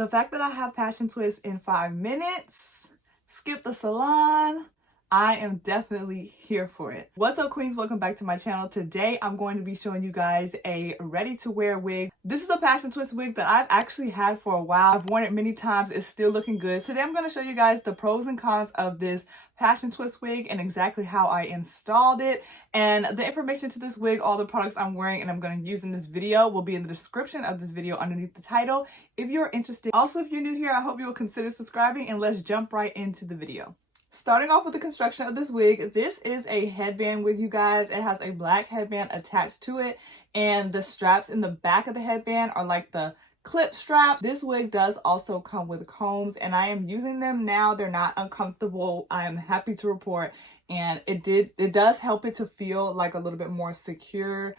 The fact that I have passion twists in 5 minutes, skip the salon, I am definitely here for it. What's up, queens? Welcome back to my channel. Today, I'm going to be showing you guys a ready-to-wear wig. This is a passion twist wig that I've actually had for a while. I've worn it many times. It's still looking good. Today, I'm going to show you guys the pros and cons of this passion twist wig and exactly how I installed it. And the information to this wig, all the products I'm wearing and I'm going to use in this video will be in the description of this video underneath the title if you're interested. Also, if you're new here, I hope you will consider subscribing, and let's jump right into the video. Starting off with the construction of this wig, this is a headband wig, you guys. It has a black headband attached to it, and the straps in the back of the headband are like the clip straps. This wig does also come with combs, and I am using them now. They're not uncomfortable. I am happy to report, and it does help it to feel like a little bit more secure,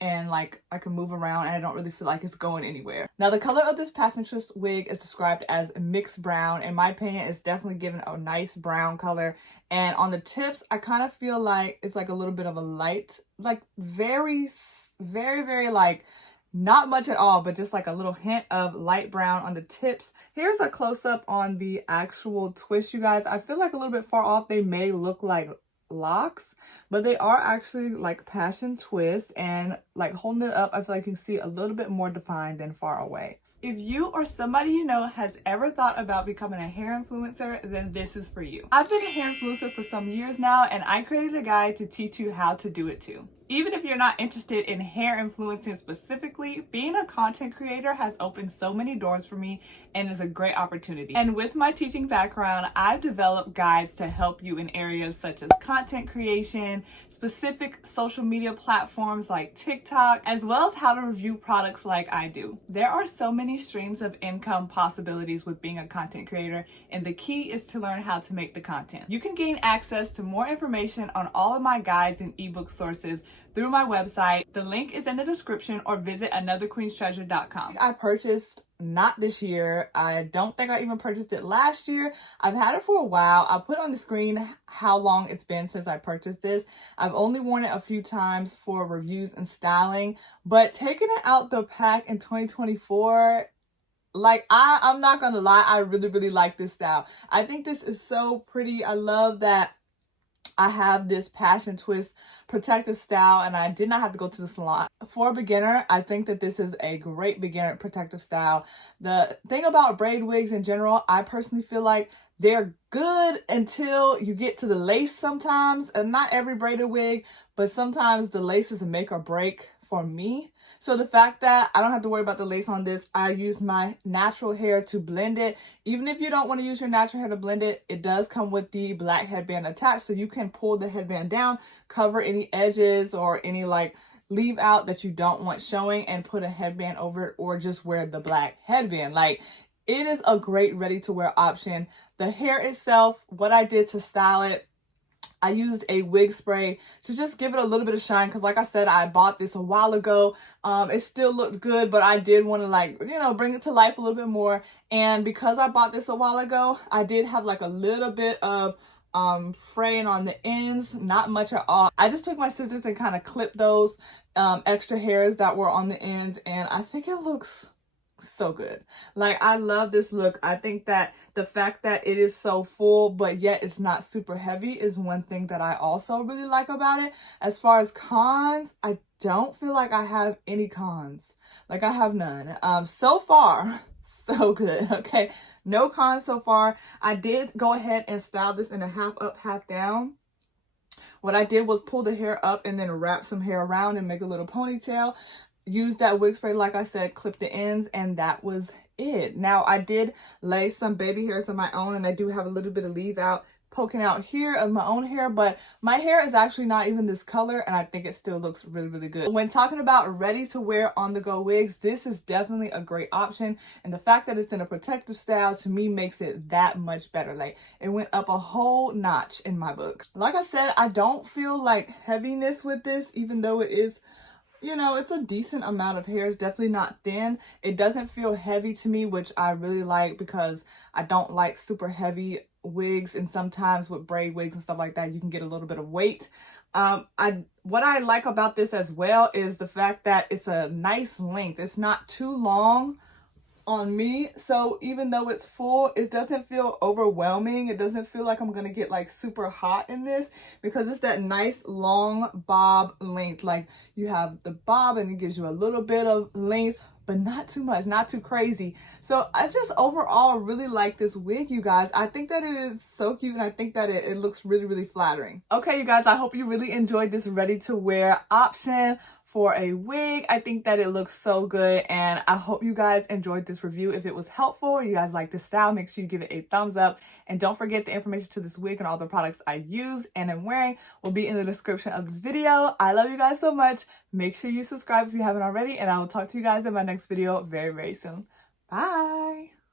and like I can move around and I don't really feel like it's going anywhere. Now, the color of this passion twist wig is described as mixed brown. In my opinion, it's definitely given a nice brown color. And on the tips, I kind of feel like it's like a little bit of a light, like very like not much at all, but just like a little hint of light brown on the tips. Here's a close-up on the actual twist, you guys. I feel like a little bit far off. They may look like locks, but they are actually like passion twists, and like holding it up, I feel like you can see a little bit more defined than far away. If you or somebody you know has ever thought about becoming a hair influencer, then this is for you. I've been a hair influencer for some years now, and I created a guide to teach you how to do it too. Even if you're not interested in hair influencing specifically, being a content creator has opened so many doors for me and is a great opportunity. And with my teaching background, I've developed guides to help you in areas such as content creation, specific social media platforms like TikTok, as well as how to review products like I do. There are so many streams of income possibilities with being a content creator, and the key is to learn how to make the content. You can gain access to more information on all of my guides and ebook sources through my website. The link is in the description, or visit anotherqueenstreasure.com. I purchased not this year. I don't think I even purchased it last year. I've had it for a while. I'll put on the screen how long it's been since I purchased this. I've only worn it a few times for reviews and styling, but taking it out the pack in 2024, like I'm not gonna lie, I really like this style. I think this is so pretty. I love that I have this passion twist protective style, and I did not have to go to the salon. For a beginner, I think that this is a great beginner protective style. The thing about braid wigs in general, I personally feel like they're good until you get to the lace sometimes. And not every braided wig, but sometimes the lace is a make or break for me. So the fact that I don't have to worry about the lace on this, I use my natural hair to blend it. Even if you don't want to use your natural hair to blend it, it does come with the black headband attached, so you can pull the headband down, cover any edges or any like leave out that you don't want showing, and put a headband over it, or just wear the black headband. Like, it is a great ready to wear option. The hair itself, what I did to style it, I used a wig spray to just give it a little bit of shine, because like I said, I bought this a while ago. It still looked good, but I did want to, like, you know, bring it to life a little bit more. And because I bought this a while ago, I did have like a little bit of fraying on the ends, not much at all. I just took my scissors and kind of clipped those extra hairs that were on the ends, and I think it looks so good. Like, I love this look. I think that the fact that it is so full but yet it's not super heavy is one thing that I also really like about it. As far as cons, I don't feel like I have any cons. Like, I have none. So far, so good. Okay, no cons so far. I did go ahead and style this in a half up, half down. What I did was pull the hair up and then wrap some hair around and make a little ponytail. Use that wig spray, like I said, clip the ends, and that was it. Now, I did lay some baby hairs of my own, and I do have a little bit of leave out poking out here of my own hair, but my hair is actually not even this color, and I think it still looks really good. When talking about ready to wear on the go wigs, this is definitely a great option, and the fact that it's in a protective style to me makes it that much better. Like, it went up a whole notch in my book. Like I said, I don't feel like heaviness with this, even though it is, you know, it's a decent amount of hair. It's definitely not thin. It doesn't feel heavy to me, which I really like, because I don't like super heavy wigs, and sometimes with braid wigs and stuff like that, you can get a little bit of weight. What I like about this as well is the fact that it's a nice length. It's not too long on me. So even though it's full, it doesn't feel overwhelming. It doesn't feel like I'm gonna get like super hot in this, because it's that nice long bob length. Like you have the bob and it gives you a little bit of length, but not too much, not too crazy. So I just overall really like this wig, you guys. I think that it is so cute, and I think that it looks really, really flattering. Okay, you guys, I hope you really enjoyed this ready to wear option for a wig. I think that it looks so good, and I hope you guys enjoyed this review. If it was helpful or you guys like this style, make sure you give it a thumbs up, and don't forget the information to this wig and all the products I use and am wearing will be in the description of this video. I love you guys so much. Make sure you subscribe if you haven't already, and I will talk to you guys in my next video very, very soon. Bye.